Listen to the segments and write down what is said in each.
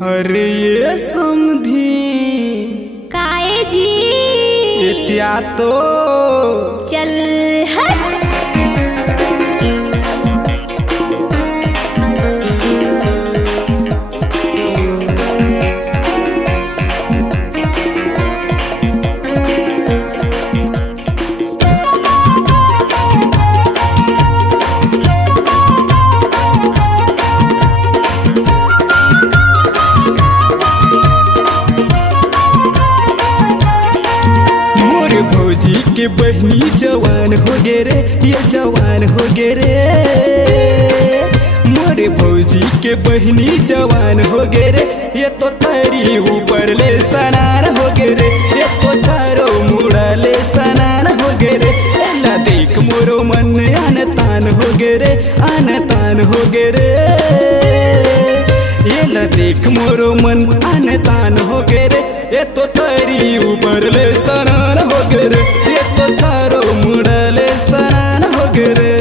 अरे ये समधी काए जी इत्या तो चल हट। भौजी के बहनी जवान हो गे रे, ये जवान हो गे रे। मोरे भौजी के बहनी जवान हो गे रे, ये तो तारी ऊपर ले सनान हो गे रे, ये तो चारों मुड़ा ले सनान हो गे रे। एला देख मोरो मन आन तान हो गे रे, आन तान हो गे रे। एला देख मोरो मन आन तान हो गे रे, ये तो तारी ऊपर ले सनान हो गे रे, ये तो चारों मुड़ा ले सनान हो गे रे।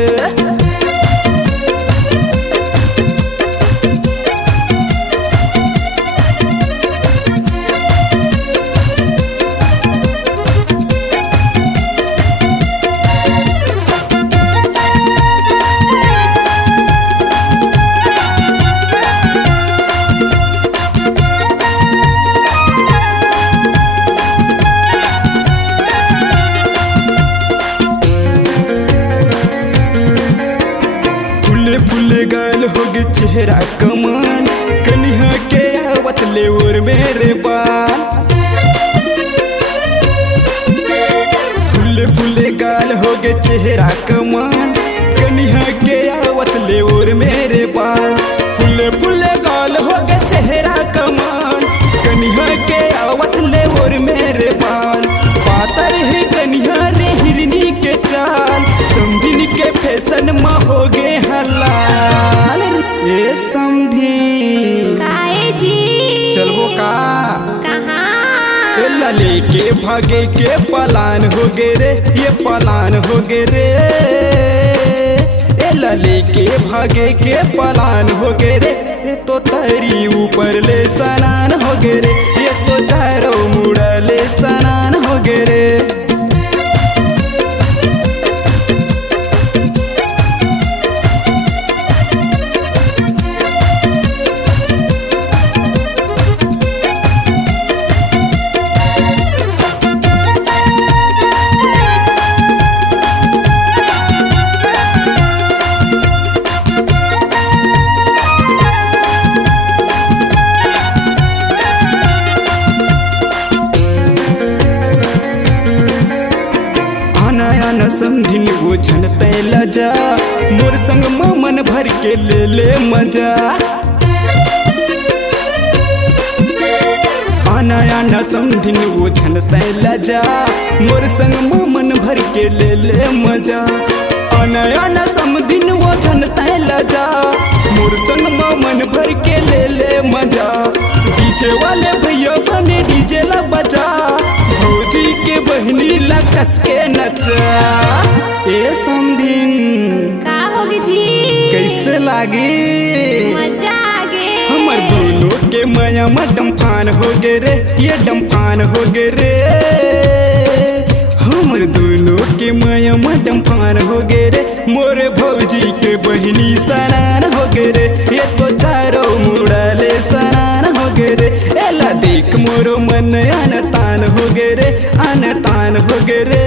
फुले गाल होगे चेहरा कमाल, कन्हा के आवत ले और मेरे बाल। फुले फुले गाल होगे चेहरा कमाल, कन्हा के आवत ले और मेरे बाल। फुले फुले गाल होगे चेहरा कमाल, कन्हा के आवत ले और मेरे बाल। पातर है कन्हा रे हिरनी के चाल, समधिन के फैशन में हो गे हलाल। ये समधी काए जी चलबो का कहाँ? एला लेके भागे के पलान हो गे रे, ये पलान हो गे रे। एला लेके भागे के पलान हो गे रे, ये तो तारी ऊपर ले सनान हो गे रे, ये तो चारों मुड़ा ले सनान हो गे रे। न समधिन वो झन तैला जा, मोर संग मन भर के ले मजा। आना आना समधिन वो झन तैला जा, मोर संग मन भर के ले मजा। आना आना समधिन वो झन तैला जा, मोर संग मन भर के ले मजा। डीजे वाले भैया बने डीजे ला बजा, भौजी के बहनी ला कस के नचा। ए समधिन का होगी जी कैसे लागी? मजा आगे हमर दोनों के माया में डम्फान हो गे रे, ये डम्फान हो गे रे। हमर दोनों के माया में डम्फान हो गे रे, मोरे भौजी के बहनी सनान हो गे रे, ये तो चारों मुड़ा ले सनान हो गे रे। एला देख मोरो मन आन तान हो गे रे, आन तान हो गे रे।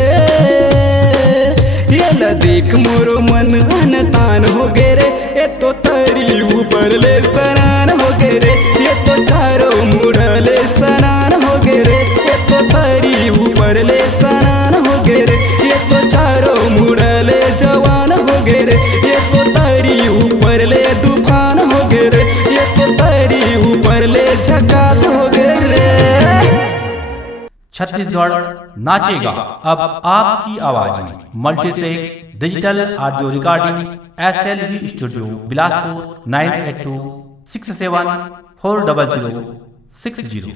एला देख मोरो मन आन तान हो गे रे, ये तो तारी ऊपर ले सनान हो गे रे, ये तो चारों मुड़ा ले सनान हो गे रे, ये तो तारी ऊपर ले सनान हो गे रे, ये तो चारों मुड़ा ले जवान हो गे रे, ये तो तारी ऊपर ले तूफान हो गे रे, ये तो तारी ऊपर ले झकास हो गे रे। छत्तीसगढ़ नाचेगा अब आपकी आवाज में। Multitrack digital audio recording SLV studio Bilaspur 9826740060।